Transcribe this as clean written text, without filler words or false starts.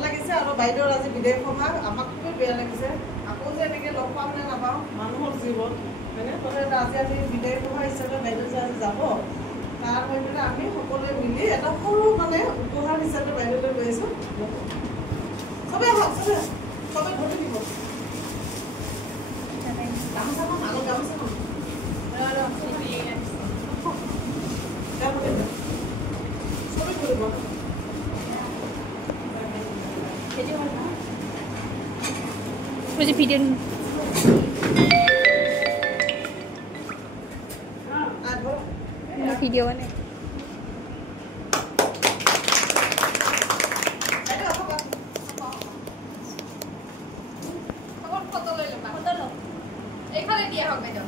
লাগিছে আৰু বাইদেউৰ আজি বিদায় সভা আমাক খুবেই বেয়া লাগিছে আকৌ যে এনেকৈ লগ পাম নে নাপাওঁ মানুহৰ জীৱন হয়নে তথাপি আজি আমি বিদায় সভা হিচাপে বাইদেউ যে আজি যাব তাৰ হৈ পেলাই আমি সকলোৱে মিলি এটা সৰু মানে উপহাৰ হিচাপে বাইদেউলৈ লৈ আহিছোঁ চবেই আহক চবেই ভৰি দিব গামোচাখন আগত গামোচাখন চবেই কৰিব मुझे वीडियो वीडियो बने এইফালে দিয়া হবে তো